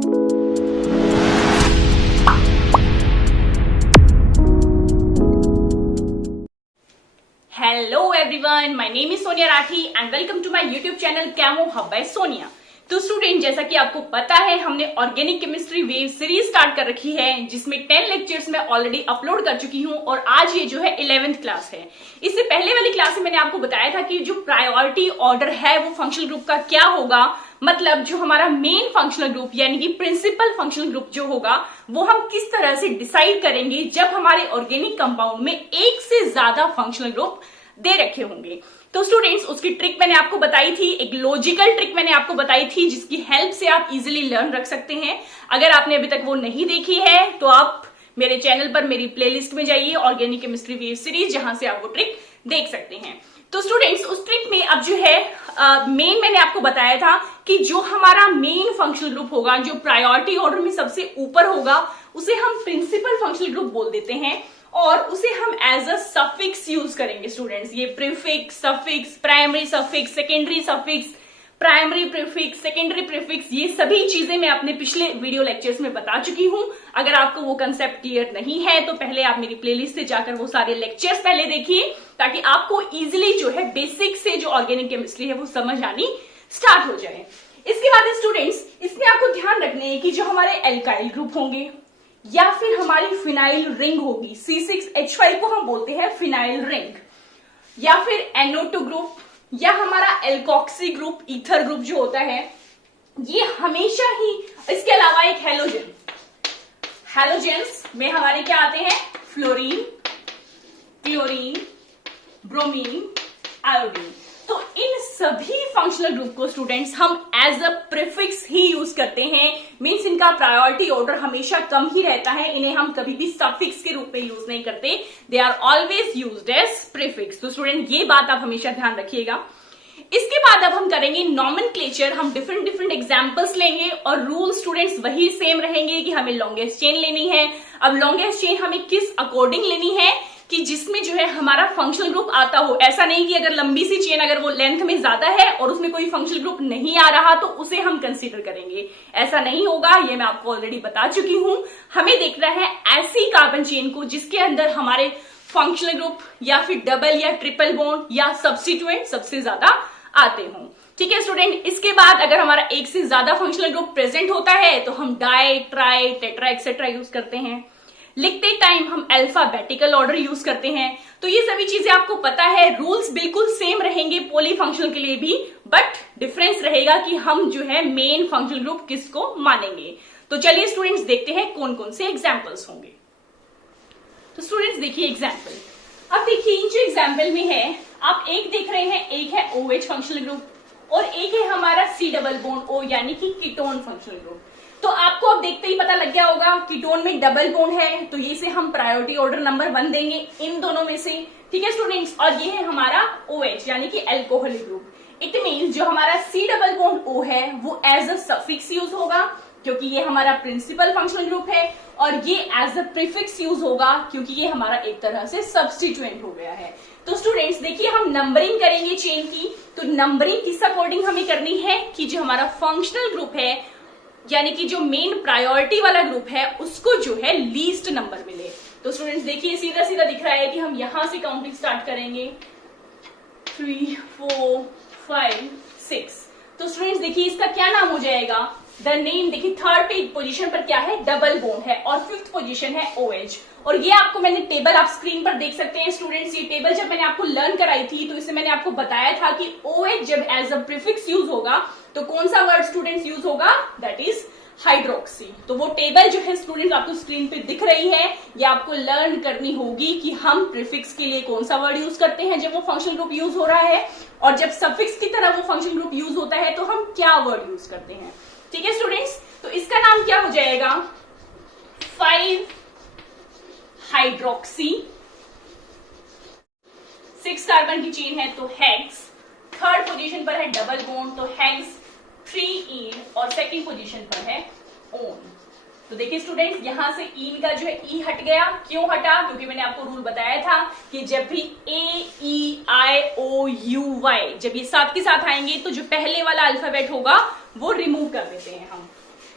Hello everyone, my name is Sonia Rathi and welcome to my YouTube channel Camo Hub by Sonia। तो student, जैसा कि आपको पता है, हमने organic chemistry wave series start कर रखी है, जिसमें 10 लेक्चर्स मैं ऑलरेडी अपलोड कर चुकी हूं और आज ये जो है 11th क्लास है। इससे पहले वाली क्लास में मैंने आपको बताया था कि जो प्रायोरिटी ऑर्डर है वो फंक्शनल ग्रुप का क्या होगा। मतलब जो हमारा मेन फंक्शनल ग्रुप यानी कि प्रिंसिपल फंक्शनल ग्रुप जो होगा वो हम किस तरह से डिसाइड करेंगे जब हमारे ऑर्गेनिक कंपाउंड में एक से ज्यादा फंक्शनल ग्रुप दे रखे होंगे। तो स्टूडेंट्स, उसकी ट्रिक मैंने आपको बताई थी, एक लॉजिकल ट्रिक मैंने आपको बताई थी जिसकी हेल्प से आप इजीली लर्न रख सकते हैं। अगर आपने अभी तक वो नहीं देखी है तो आप मेरे चैनल पर मेरी प्लेलिस्ट में जाइए, ऑर्गेनिक केमिस्ट्री वेव सीरीज, जहां से आप वो ट्रिक देख सकते हैं। तो स्टूडेंट्स, उस ट्रिक में अब जो है मेन मैंने आपको बताया था कि जो हमारा मेन फंक्शनल ग्रुप होगा, जो प्रायोरिटी ऑर्डर में सबसे ऊपर होगा, उसे हम प्रिंसिपल फंक्शनल ग्रुप बोल देते हैं और उसे हम एज अ सफिक्स यूज करेंगे। स्टूडेंट्स, ये prefix, suffix, primary suffix, secondary suffix, primary prefix, secondary prefix, ये सभी चीजें मैं अपने पिछले वीडियो लेक्चर्स में बता चुकी हूं। अगर आपको वो कंसेप्ट क्लियर नहीं है तो पहले आप मेरी प्लेलिस्ट से जाकर वो सारे लेक्चर्स पहले देखिए, ताकि आपको इजिली जो है बेसिक से जो ऑर्गेनिक केमिस्ट्री है वो समझ आनी स्टार्ट हो जाए। इसके बाद स्टूडेंट्स, इसमें आपको ध्यान रखने है कि जो हमारे एल्काइल ग्रुप होंगे या फिर हमारी फिनाइल रिंग होगी, C6H5 को हम बोलते हैं फिनाइल रिंग, या फिर NO2 ग्रुप या हमारा एल्कोक्सी ग्रुप, ईथर ग्रुप जो होता है, ये हमेशा ही, इसके अलावा एक हैलोजन, हैलोजेंस में हमारे क्या आते हैं, फ्लोरीन, क्लोरीन, ब्रोमीन, आयोडीन। तो इन सभी फंक्शनल ग्रुप को स्टूडेंट्स हम एज अ प्रीफिक्स ही यूज करते हैं। मींस इनका प्रायोरिटी ऑर्डर हमेशा कम ही रहता है, इन्हें हम कभी भी सफिक्स के रूप में यूज नहीं करते। They are always used as prefix. तो स्टूडेंट, ये बात आप हमेशा ध्यान रखिएगा। इसके बाद अब हम करेंगे नॉमेनक्लेचर। हम डिफरेंट एग्जांपल्स लेंगे और रूल स्टूडेंट्स वही सेम रहेंगे कि हमें लॉन्गेस्ट चेन लेनी है। अब लॉन्गेस्ट चेन हमें किस अकॉर्डिंग लेनी है कि जिसमें जो है हमारा फंक्शनल ग्रुप आता हो। ऐसा नहीं कि अगर लंबी सी चेन अगर वो लेंथ में ज्यादा है और उसमें कोई फंक्शनल ग्रुप नहीं आ रहा तो उसे हम कंसीडर करेंगे, ऐसा नहीं होगा। ये मैं आपको ऑलरेडी बता चुकी हूं। हमें देखना है ऐसी कार्बन चेन को जिसके अंदर हमारे फंक्शनल ग्रुप या फिर डबल या ट्रिपल बॉन्ड या सब्स्टिट्यूएंट सबसे ज्यादा आते हों। ठीक है स्टूडेंट, इसके बाद अगर हमारा एक से ज्यादा फंक्शनल ग्रुप प्रेजेंट होता है तो हम di, tri, tetra etcetera use करते हैं। लिखते टाइम हम अल्फाबेटिकल ऑर्डर यूज करते हैं। तो ये सभी चीजें आपको पता है, रूल्स बिल्कुल सेम रहेंगे पॉलीफंक्शनल के लिए भी, बट डिफरेंस रहेगा कि हम जो है मेन फंक्शनल ग्रुप किसको मानेंगे। तो चलिए स्टूडेंट्स, देखते हैं कौन कौन से एग्जाम्पल्स होंगे। तो स्टूडेंट्स देखिए एग्जाम्पल। अब देखिए इन जो एग्जाम्पल में है, आप एक देख रहे हैं, एक है OH फंक्शनल ग्रुप और एक है हमारा C डबल बॉन्ड O यानी कि कीटोन फंक्शनल ग्रुप। तो आपको अब देखते ही पता लग गया होगा, कीटोन में डबल बॉन्ड है तो ये से हम प्रायोरिटी ऑर्डर नंबर 1 देंगे इन दोनों में से। ठीक है स्टूडेंट्स, और ये है हमारा OH यानी कि एल्कोहलिक ग्रुप। इट मीन्स जो हमारा C डबल बॉन्ड O है वो एज अ सफिक्स यूज होगा क्योंकि ये हमारा प्रिंसिपल फंक्शनल ग्रुप है, और ये एज अ प्रीफिक्स यूज होगा क्योंकि ये हमारा एक तरह से सब्स्टिट्यूएंट हो गया है। तो स्टूडेंट्स देखिए, हम नंबरिंग करेंगे चेन की। तो नंबरिंग किस अकॉर्डिंग हमें करनी है कि जो हमारा फंक्शनल ग्रुप है यानी कि जो मेन प्रायोरिटी वाला ग्रुप है उसको जो है लीस्ट नंबर मिले। तो स्टूडेंट्स देखिए, सीधा सीधा दिख रहा है कि हम यहां से काउंटिंग स्टार्ट करेंगे 3, 4, 5, 6। तो स्टूडेंट्स देखिए, इसका क्या नाम हो जाएगा, द नेम। देखिए थर्ड पोजीशन पर क्या है, डबल बॉन्ड है, और फिफ्थ पोजीशन है OH। और ये आपको मैंने टेबल आप स्क्रीन पर देख सकते हैं स्टूडेंट्स। ये टेबल जब मैंने आपको लर्न कराई थी तो इसे मैंने आपको बताया था कि OH जब एज अ प्रीफिक्स यूज होगा तो कौन सा वर्ड स्टूडेंट्स यूज होगा, दैट इज हाइड्रोक्सी। तो वो टेबल जो है स्टूडेंट्स आपको स्क्रीन पे दिख रही है, ये आपको लर्न करनी होगी कि हम प्रीफिक्स के लिए कौन सा वर्ड यूज करते हैं जब वो फंक्शनल ग्रुप यूज हो रहा है, और जब सफिक्स की तरह वो फंक्शनल ग्रुप यूज होता है तो हम क्या वर्ड यूज करते हैं। ठीक है स्टूडेंट्स, तो इसका नाम क्या हो जाएगा, 5 हाइड्रोक्सी। 6 कार्बन की चेन है तो हेक्स। थर्ड पोजीशन पर है डबल बॉन्ड तो हेक्स 3 ईन, और सेकंड पोजीशन पर है ओन। तो देखिए स्टूडेंट्स, यहां से ईन का जो है ई हट गया। क्यों हटा, क्योंकि मैंने आपको रूल बताया था कि जब भी AEIOUY जब ये साथ के साथ आएंगे तो जो पहले वाला अल्फाबेट होगा वो रिमूव कर देते हैं हम।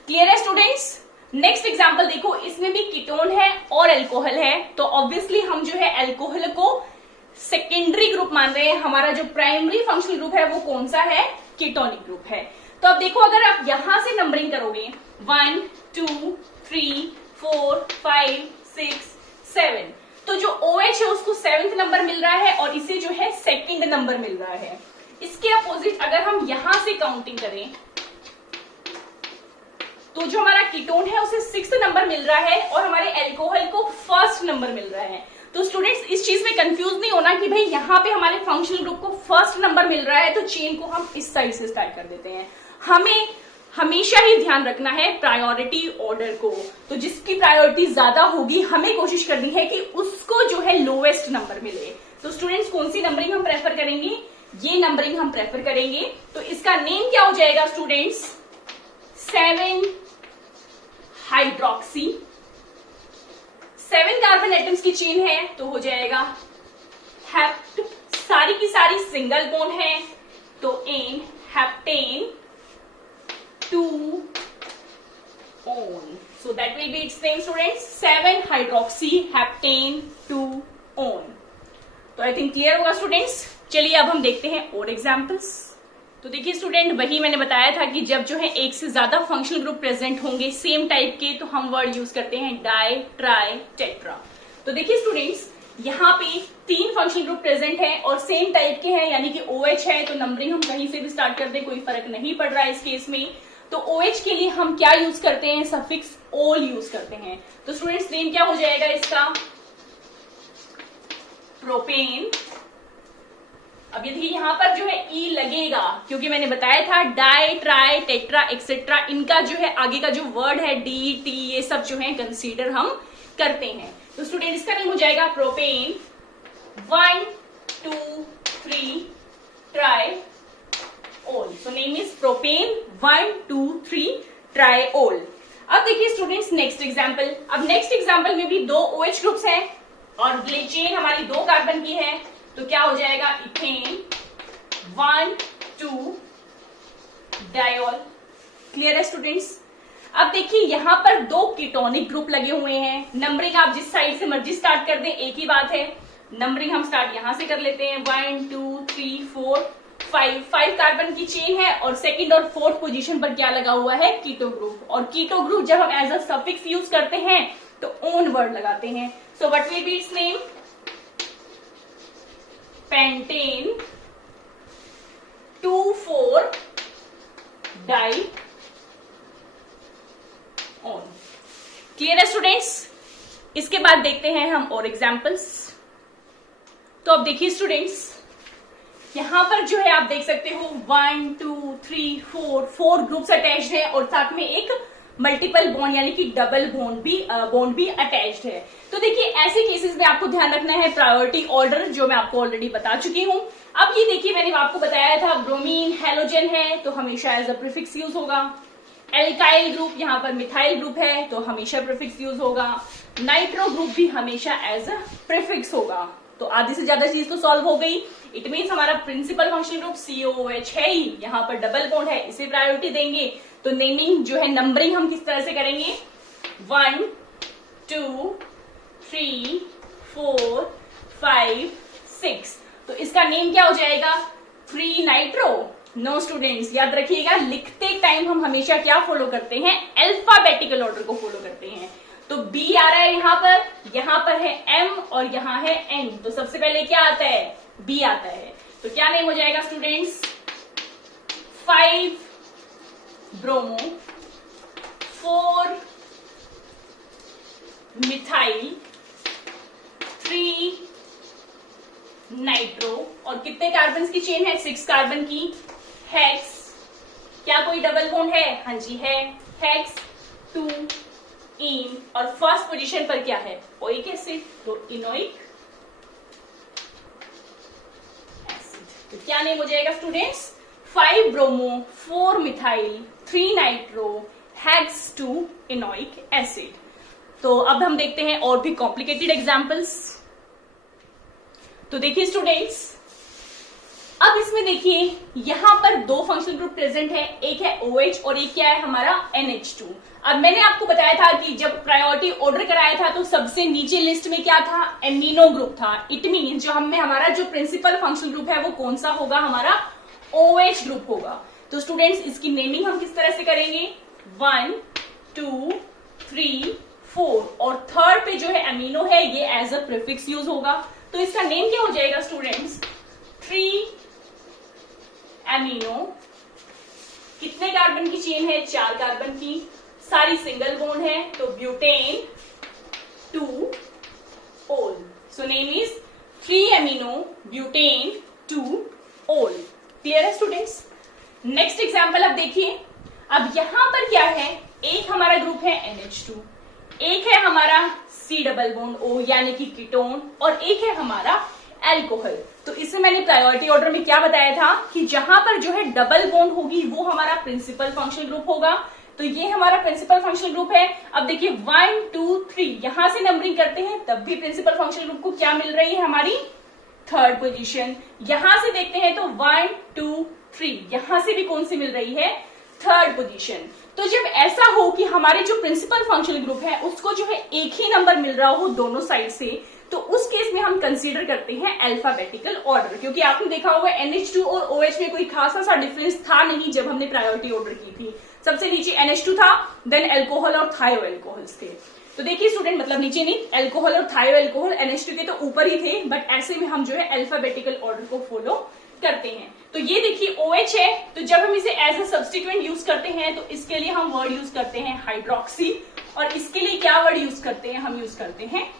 क्लियर है स्टूडेंट्स? नेक्स्ट एग्जाम्पल देखो, इसमें भी कीटोन है और एल्कोहल है, तो ऑब्वियसली हम जो है एल्कोहल को सेकेंडरी ग्रुप मान रहे हैं। हमारा जो प्राइमरी फंक्शनल ग्रुप है वो कौन सा है? कीटोनिक ग्रुप है। तो अब देखो, अगर आप यहां से नंबरिंग करोगे 1 2 3 4 5 6 7, तो जो OH है उसको 7th नंबर मिल रहा है और इसे जो है सेकंड नंबर मिल रहा है। इसके अपोजिट अगर हम यहां से काउंटिंग करें तो जो हमारा कीटोन है उसे 6th नंबर मिल रहा है और हमारे एल्कोहल को 1st नंबर मिल रहा है। तो स्टूडेंट्स इस चीज में कंफ्यूज नहीं होना कि भाई यहाँ पे हमारे फंक्शनल ग्रुप को 1st नंबर मिल रहा है तो चेन को हम इस साइड से स्टार्ट कर देते हैं। हमें हमेशा ही ध्यान रखना है प्रायोरिटी ऑर्डर को। तो जिसकी प्रायोरिटी ज्यादा होगी हमें कोशिश करनी है कि उसको जो है लोएस्ट नंबर मिले। तो स्टूडेंट्स कौन सी नंबरिंग हम प्रेफर करेंगे? ये नंबरिंग हम प्रेफर करेंगे। तो इसका नेम क्या हो जाएगा स्टूडेंट्स? 7 हाइड्रोक्सी। 7 कार्बन एटम्स की चेन है तो हो जाएगा हेप्ट, सारी की सारी सिंगल बॉन्ड है तो N heptane 2 on. So that will be its name students, 7 hydroxy heptane 2 on. तो आई थिंक क्लियर होगा स्टूडेंट्स। चलिए अब हम देखते हैं और एग्जाम्पल्स। तो देखिए स्टूडेंट, वही मैंने बताया था कि जब जो है एक से ज्यादा फंक्शनल ग्रुप प्रेजेंट होंगे सेम टाइप के तो हम वर्ड यूज करते हैं डाई ट्राई टेट्रा। तो देखिए स्टूडेंट्स, यहाँ पे 3 फंक्शनल ग्रुप प्रेजेंट है और सेम टाइप के हैं, यानी कि OH है, तो नंबरिंग हम कहीं से भी स्टार्ट कर दें कोई फर्क नहीं पड़ रहा है इस केस में। तो OH के लिए हम क्या यूज करते हैं? सफिक्स ओल यूज करते हैं। तो स्टूडेंट्स नेम क्या हो जाएगा इसका? प्रोपेन। अब यदि यहाँ पर जो है ई लगेगा, क्योंकि मैंने बताया था डाई ट्राई टेट्रा एक्सेट्रा, इनका जो है आगे का जो वर्ड है डी टी ये सब जो है कंसीडर हम करते हैं। तो स्टूडेंट इसका नेम हो जाएगा प्रोपेन 1 2 3 ट्राई ओल। सो नेम इज प्रोपेन 1 2 3 ट्राई ओल। अब देखिए स्टूडेंट्स नेक्स्ट एग्जाम्पल। अब नेक्स्ट एग्जाम्पल में भी 2 OH ग्रुप्स हैं और चेन हमारी 2 कार्बन की है, तो क्या हो जाएगा? Ethane 1 2 diol. क्लियर है स्टूडेंट्स? अब देखिए यहाँ पर 2 कीटोनिक ग्रुप लगे हुए हैं। नंबरिंग आप जिस साइड से मर्जी स्टार्ट कर दें एक ही बात है। नंबरिंग हम स्टार्ट यहां से कर लेते हैं 1 2 3 4 5 कार्बन की चेन है और सेकंड और फोर्थ पोजीशन पर क्या लगा हुआ है? Keto group. और कीटो ग्रुप जब हम एज अ सफिक्स यूज करते हैं तो ओन वर्ड लगाते हैं। So what will be its name? Pentane 2,4 dione. Clear है स्टूडेंट्स? इसके बाद देखते हैं हम और एग्जाम्पल्स। तो अब देखिए स्टूडेंट्स, यहां पर जो है आप देख सकते हो 1 2 3 4 ग्रुप्स अटैच्ड है और साथ में एक मल्टीपल बॉन्ड यानी कि डबल बॉन्ड भी अटैच्ड है। तो देखिए ऐसे केसेस में आपको ध्यान रखना है प्रायोरिटी ऑर्डर, जो मैं आपको ऑलरेडी बता चुकी हूं। अब ये देखिए मैंने आपको बताया था ब्रोमीन हेलोजन है तो हमेशा एज अ प्रीफिक्स यूज होगा। एल्काइल ग्रुप, यहाँ पर मिथाइल ग्रुप है तो हमेशा प्रीफिक्स यूज होगा। नाइट्रो ग्रुप भी हमेशा एज अ प्रीफिक्स होगा। तो आधी से ज्यादा चीज तो सॉल्व हो गई। इट मीन्स हमारा प्रिंसिपल फंक्शनल ग्रुप COOH है ही, यहाँ पर डबल बॉन्ड है, इसे प्रायोरिटी देंगे। तो नेमिंग जो है नंबरिंग हम किस तरह से करेंगे? 1 2 3 4 5 6। तो इसका नेम क्या हो जाएगा? Free nitro. नो स्टूडेंट्स, याद रखिएगा लिखते टाइम हम हमेशा क्या फॉलो करते हैं? अल्फाबेटिकल ऑर्डर को फॉलो करते हैं। तो B आ रहा है यहाँ पर है M और यहाँ है N। तो सबसे पहले क्या आता है? B आता है। तो क्या नेम हो जाएगा स्टूडेंट्स? 5 ब्रोमो 4 मिथाइल 3 नाइट्रो और कितने कार्बन की चेन है? 6 कार्बन की। हेक्स, क्या कोई डबल बॉन्ड है? हाँ जी है। हेक्स 2 इन और फर्स्ट पोजीशन पर क्या है? ओइक एसिड, तो इनोइक एसिड। तो क्या नेम हो जाएगा students? 5 bromo 4 methyl 3 nitro hex 2 enoic acid. तो अब हम देखते हैं और भी कॉम्प्लिकेटेड एग्जांपल्स। तो देखिए स्टूडेंट्स, अब इसमें देखिए यहाँ पर दो फंक्शनल ग्रुप प्रेजेंट है, एक है OH और एक क्या है हमारा NH2। अब मैंने आपको बताया था कि जब प्रायोरिटी ऑर्डर कराया था तो सबसे नीचे लिस्ट में क्या था, एमिनो ग्रुप था। इट मीन जो हमें हमारा जो प्रिंसिपल फंक्शनल ग्रुप है वो कौन सा होगा, हमारा OH ग्रुप होगा। तो स्टूडेंट्स इसकी नेमिंग हम किस तरह से करेंगे, 1 2 3 4 और थर्ड पे जो है एमिनो है ये एज अ प्रीफिक्स यूज होगा। तो इसका नेम क्या हो जाएगा स्टूडेंट्स, 3 एमिनो। कितने कार्बन की चेन है, 4 कार्बन की, सारी सिंगल बॉन्ड है, तो ब्यूटेन 2 ओल। सो नेम इज 3 एमिनो ब्यूटेन 2 ओल। क्लियर है स्टूडेंट्स। नेक्स्ट एग्जांपल अब देखिए, अब यहां पर क्या है, एक हमारा ग्रुप है NH2, एक है हमारा C डबल बॉन्ड O यानी कि कीटोन, और एक है हमारा एल्कोहल। तो इसमें मैंने प्रायोरिटी ऑर्डर में क्या बताया था कि जहां पर जो है डबल बॉन्ड होगी वो हमारा प्रिंसिपल फंक्शनल ग्रुप होगा। तो ये हमारा प्रिंसिपल फंक्शनल ग्रुप है। अब देखिए 1 2 3 यहां से नंबरिंग करते हैं तब भी प्रिंसिपल फंक्शनल ग्रुप को क्या मिल रही है, हमारी थर्ड पोजीशन। यहां से देखते हैं तो 1 2 3 यहां से भी कौन सी मिल रही है, थर्ड पोजीशन। तो जब ऐसा हो कि हमारे जो प्रिंसिपल फंक्शनल ग्रुप है उसको जो है एक ही नंबर मिल रहा हो दोनों साइड से, तो उस केस में हम कंसीडर करते हैं अल्फाबेटिकल ऑर्डर। क्योंकि आपने देखा होगा NH2 और OH में कोई खासा सा डिफरेंस था नहीं जब हमने प्रायोरिटी ऑर्डर की थी। सबसे नीचे NH2 था, देन अल्कोहल और थायो अल्कोहल्स थे। तो देखिए स्टूडेंट, मतलब नीचे नहीं, अल्कोहल और थायो अल्कोहल NH2 के तो ऊपर ही थे, बट ऐसे में हम जो है अल्फाबेटिकल ऑर्डर को फॉलो करते हैं। तो ये देखिए OH है, तो जब हम इसे एज ए सब्स्टिट्यूएंट यूज करते हैं तो इसके लिए हम वर्ड यूज करते हैं हाइड्रोक्सी, और इसके लिए क्या वर्ड यूज करते हैं, हम यूज करते हैं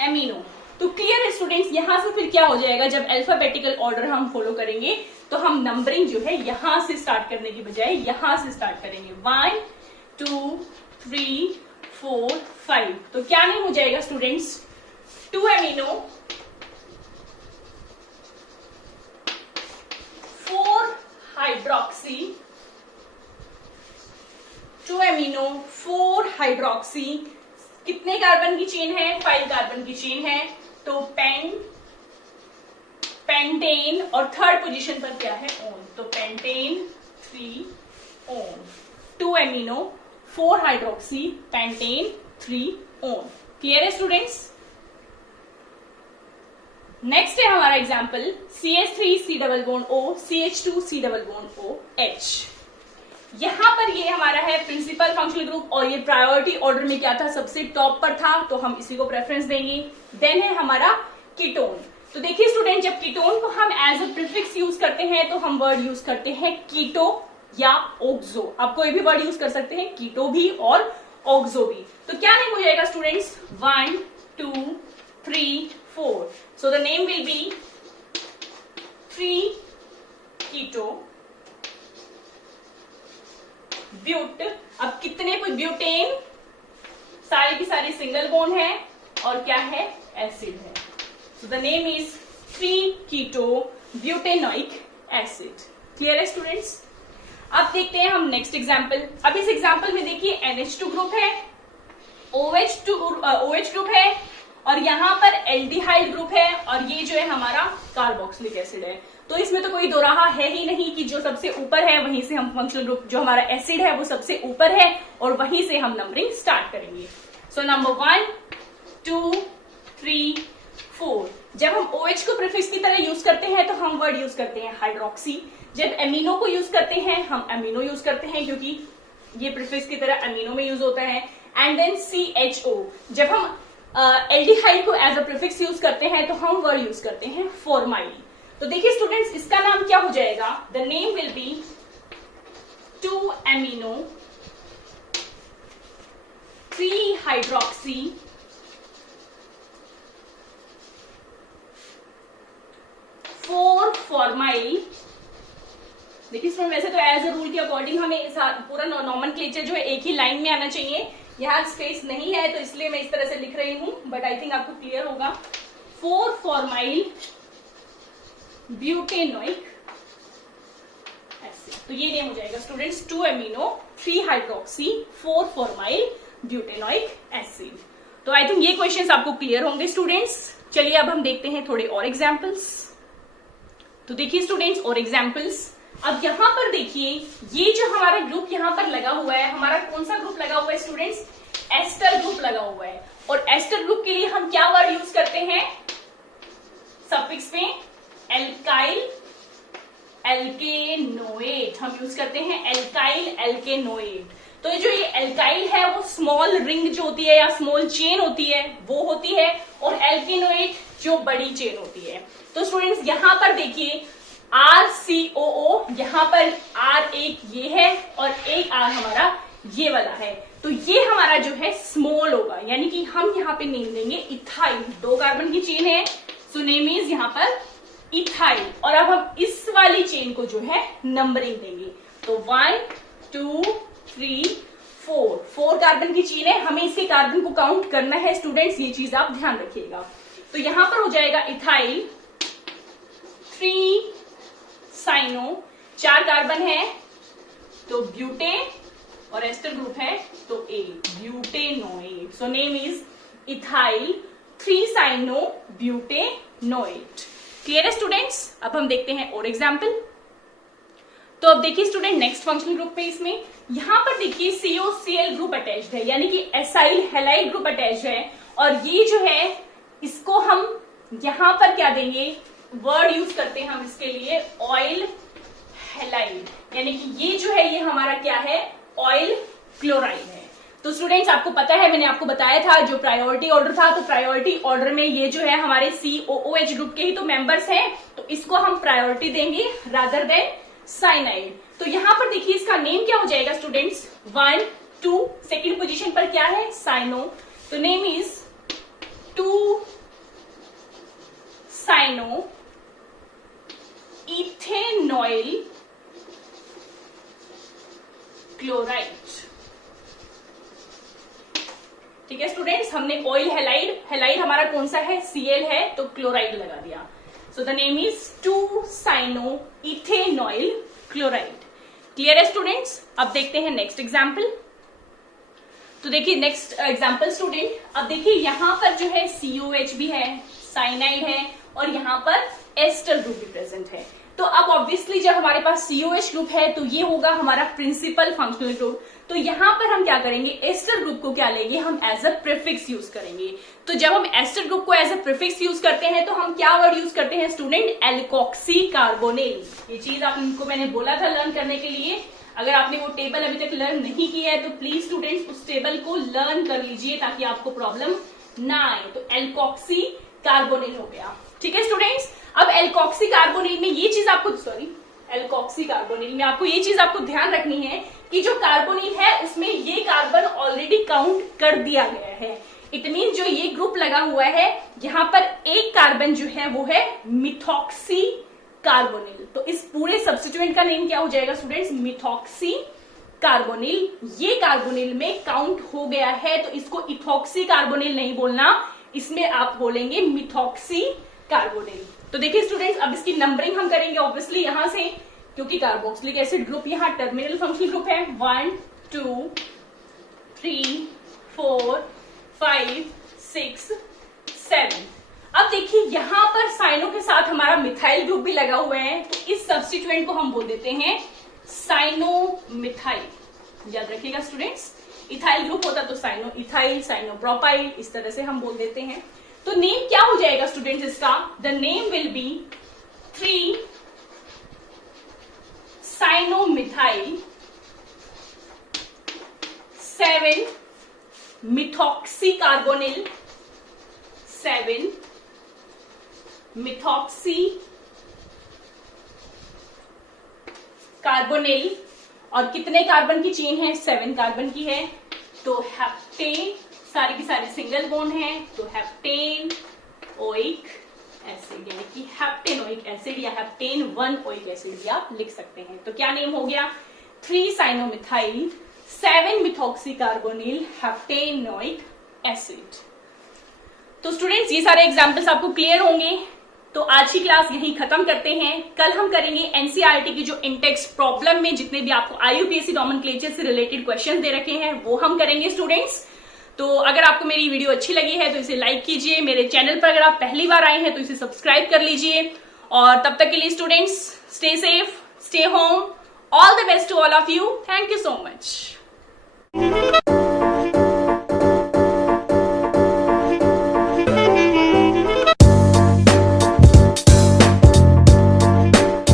एमिनो। तो क्लियर है स्टूडेंट्स, यहां से फिर क्या हो जाएगा, जब अल्फाबेटिकल ऑर्डर हम फॉलो करेंगे तो हम नंबरिंग जो है यहां से स्टार्ट करने की बजाय यहां से स्टार्ट करेंगे, 1 2 3 4 5। तो क्या नहीं हो जाएगा students, 2 amino 4 hydroxy, 2 amino 4 hydroxy. कितने कार्बन की चेन है, 5 कार्बन की चेन है, तो पेंटेन, और थर्ड पोजीशन पर क्या है, ओन। तो pentane 3 own, 2 amino 4 hydroxy, pentane 3 own. Clear है स्टूडेंट्स। नेक्स्ट है हमारा example CH3 C double bond O, CH2 C double bond O H। यहां पर ये हमारा है प्रिंसिपल फंक्शनल ग्रुप, और ये प्रायोरिटी ऑर्डर में क्या था, सबसे टॉप पर था, तो हम इसी को प्रेफरेंस देंगे। देन है हमारा कीटोन। तो देखिए स्टूडेंट, जब कीटोन को हम एज अ प्रीफिक्स यूज करते हैं तो हम वर्ड यूज करते हैं कीटो या ऑक्सो। आप कोई भी वर्ड यूज कर सकते हैं, कीटो भी और ऑक्सो भी। तो क्या नेम हो जाएगा students, 1 2 3 4। So the name will be 3 keto ब्यूट। अब कितने ब्यूटेन, सारे की सारी सिंगल बॉन्ड है, और क्या है, एसिड है। So the name is 3 keto butanoic acid. Clear है स्टूडेंट्स। अब देखते हैं हम नेक्स्ट एग्जाम्पल। अब इस एग्जाम्पल में देखिए NH2 ग्रुप है, OH ग्रुप है, और यहां पर एल्डिहाइड ग्रुप है, और ये जो है हमारा कार्बोक्सिलिक एसिड है। तो इसमें तो कोई दो राह है ही नहीं कि जो सबसे ऊपर है वहीं से हम फंक्शनल ग्रुप, जो हमारा एसिड है वो सबसे ऊपर है, और वहीं से हम नंबरिंग स्टार्ट करेंगे। So number 1 2 3 4। जब हम OH को प्रीफिक्स की तरह यूज करते हैं तो हम वर्ड यूज करते हैं हाइड्रोक्सी। जब एमिनो को यूज करते हैं हम एमिनो यूज करते हैं, क्योंकि ये प्रीफिक्स की तरह एमिनो में यूज होता है। And then CHO। जब हम एल्डिहाइड को एज अ प्रीफिक्स यूज करते हैं तो हम वर्ड यूज करते हैं फॉर्माइल। तो देखिए स्टूडेंट्स, इसका नाम क्या हो जाएगा, the name will B 2 amino 3 hydroxy 4 formyl. देखिए इसमें वैसे तो एज अ रूल के अकॉर्डिंग हमें पूरा नॉमेनक्लेचर जो है एक ही लाइन में आना चाहिए, यहाँ स्पेस नहीं है तो इसलिए मैं इस तरह से लिख रही हूं, बट आई थिंक आपको क्लियर होगा। 4 फॉर्माइल ब्यूटेनोइक एसिड। तो ये नेम हो जाएगा students 2 amino 3 hydroxy 4 formyl butanoic acid. तो आई थिंक ये क्वेश्चंस आपको क्लियर होंगे स्टूडेंट्स। चलिए अब हम देखते हैं थोड़े और एग्जांपल्स। तो देखिए स्टूडेंट्स और एग्जाम्पल्स। अब यहाँ पर देखिए ये जो हमारा ग्रुप यहाँ पर लगा हुआ है, हमारा कौन सा ग्रुप लगा हुआ है स्टूडेंट्स? एस्टर ग्रुप लगा हुआ है। और एस्टर ग्रुप के लिए हम क्या वर्ड यूज करते हैं? सफिक्स में एल्काइल एल्केनोएट हम यूज करते हैं, एल्काइल एल्केनोएट। तो जो ये एल्काइल है वो स्मॉल रिंग जो होती है या स्मॉल चेन होती है वो होती है, और एल्केनोएट जो बड़ी चेन होती है। तो स्टूडेंट्स यहाँ पर देखिए RCOO, यहाँ पर R एक ये है और एक R हमारा ये वाला है। तो ये हमारा जो है स्मॉल होगा, यानी कि हम यहाँ पे नेम देंगे इथाइल। 2 कार्बन की चेन है, सो नेम इज यहाँ पर इथाइल। और अब हम इस वाली चेन को जो है नंबरिंग देंगे। तो 1 2 3 4 कार्बन की चेन है, हमें इसके कार्बन को काउंट करना है स्टूडेंट्स, ये चीज आप ध्यान रखिएगा। तो यहां पर हो जाएगा इथाइल 3 साइनो, 4 कार्बन है तो ब्यूटे, और एस्टर ग्रुप है तो A butanoate. So name is ethyl 3 cyano butanoate. Clear है स्टूडेंट्स? अब हम देखते हैं और एग्जाम्पल। तो अब देखिए स्टूडेंट नेक्स्ट फंक्शनल ग्रुप पे इसमें यहां पर देखिए COCl ग्रुप अटैच्ड है, यानी कि एसाइल हैलाइड ग्रुप अटैच्ड है। और ये जो है इसको हम यहां पर क्या देंगे? वर्ड यूज करते हैं हम इसके लिए ऑयल हैलाइड, यानी कि ये जो है ये हमारा क्या है? ऑयल क्लोराइड है। तो स्टूडेंट्स आपको पता है, मैंने आपको बताया था जो प्रायोरिटी ऑर्डर था, तो प्रायोरिटी ऑर्डर में ये जो है हमारे COOH ग्रुप के ही तो मेंबर्स हैं, तो इसको हम प्रायोरिटी देंगे रादर देन साइनाइड। तो यहां पर देखिए इसका नेम क्या हो जाएगा स्टूडेंट्स? 1 2 सेकेंड पोजीशन पर क्या है? साइनो। तो name is 2 cyano ethanoyl chloride. ठीक है स्टूडेंट्स, हमने ऑयल हैलाइड हमारा कौन सा है? Cl है, तो क्लोराइड लगा दिया। So the name is 2 cyano ethanoyl chloride. Clear है स्टूडेंट्स? अब देखते हैं नेक्स्ट एग्जाम्पल। तो देखिए नेक्स्ट एग्जाम्पल स्टूडेंट, अब देखिए यहां पर जो है COH भी है, साइनाइड है, और यहां पर एस्टर ग्रुप भी प्रेजेंट है। तो अब ऑब्वियसली जब हमारे पास COH ग्रुप है तो ये होगा हमारा प्रिंसिपल फंक्शनल ग्रुप। तो यहां पर हम क्या करेंगे? एस्टर ग्रुप को क्या लेंगे? हम एज अ प्रीफिक्स यूज करेंगे। तो जब हम एस्टर ग्रुप को एज अ प्रीफिक्स यूज करते हैं तो हम क्या वर्ड यूज करते हैं स्टूडेंट? Alkoxy carbonyl. ये चीज आपको मैंने बोला था लर्न करने के लिए। अगर आपने वो टेबल अभी तक लर्न नहीं किया है तो प्लीज स्टूडेंट्स उस टेबल को लर्न कर लीजिए ताकि आपको प्रॉब्लम ना आए। तो एल्कोक्सी कार्बोनिल हो गया। ठीक है स्टूडेंट्स, अब एल्कोक्सी कार्बोनिल में ये चीज आपको एल्कोक्सी कार्बोनिल में आपको ये चीज आपको ध्यान रखनी है कि जो कार्बोनिल है उसमें ये कार्बन ऑलरेडी काउंट कर दिया गया है। इट मीन जो ये ग्रुप लगा हुआ है यहाँ पर एक कार्बन जो है वो है मिथॉक्सी कार्बोनिल। तो इस पूरे सब्स्टिट्यूएंट का नेम क्या हो जाएगा स्टूडेंट्स? Methoxy carbonyl. ये कार्बोनिल में काउंट हो गया है, तो इसको इथॉक्सी कार्बोनिल नहीं बोलना, इसमें आप बोलेंगे मिथॉक्सी कार्बोनिल। तो देखिए स्टूडेंट्स, अब इसकी नंबरिंग हम करेंगे ऑब्वियसली यहां से, क्योंकि कार्बोक्सिलिक एसिड ग्रुप यहाँ टर्मिनल फंक्शनल ग्रुप है। 1 2 3 4 5 6 7। अब देखिए यहां पर साइनो के साथ हमारा मिथाइल ग्रुप भी लगा हुआ है, तो इस सब्स्टिट्यूएंट को हम बोल देते हैं साइनो मिथाइल। याद रखिएगा स्टूडेंट्स, इथाइल ग्रुप होता तो साइनो इथाइल, साइनो प्रोपाइल, इस तरह से हम बोल देते हैं। तो नेम क्या हो जाएगा स्टूडेंट्स इसका? The name will be 3 साइनोमिथाइल 7 methoxy carbonyl 7 methoxy carbonyl. और कितने कार्बन की चेन है? 7 कार्बन की है। तो हेप्टेन, सारी की सारी सिंगल बॉन्ड है, तो हेप्टेन ओइक एसिड, यानी कि हेप्टेनोइक एसिड या हेप्टेन 1 ओइक एसिड भी आप लिख सकते हैं। तो क्या नेम हो गया? 3 साइनोमिथाइल 7 मिथॉक्सी कार्बोनिल हेप्टेनोइक एसिड। तो स्टूडेंट्स ये सारे एग्जाम्पल्स आपको क्लियर होंगे। तो आज की क्लास यहीं खत्म करते हैं। कल हम करेंगे एनसीईआरटी की जो इंटेक्स्ट प्रॉब्लम में जितने भी आपको आईयूपीएससी नॉमेनक्लेचर से रिलेटेड क्वेश्चन दे रखे हैं वो हम करेंगे स्टूडेंट्स। तो अगर आपको मेरी वीडियो अच्छी लगी है तो इसे लाइक कीजिए। मेरे चैनल पर अगर आप पहली बार आए हैं तो इसे सब्सक्राइब कर लीजिए। और तब तक के लिए students, stay safe, stay home, all the best to all of you, thank you so much.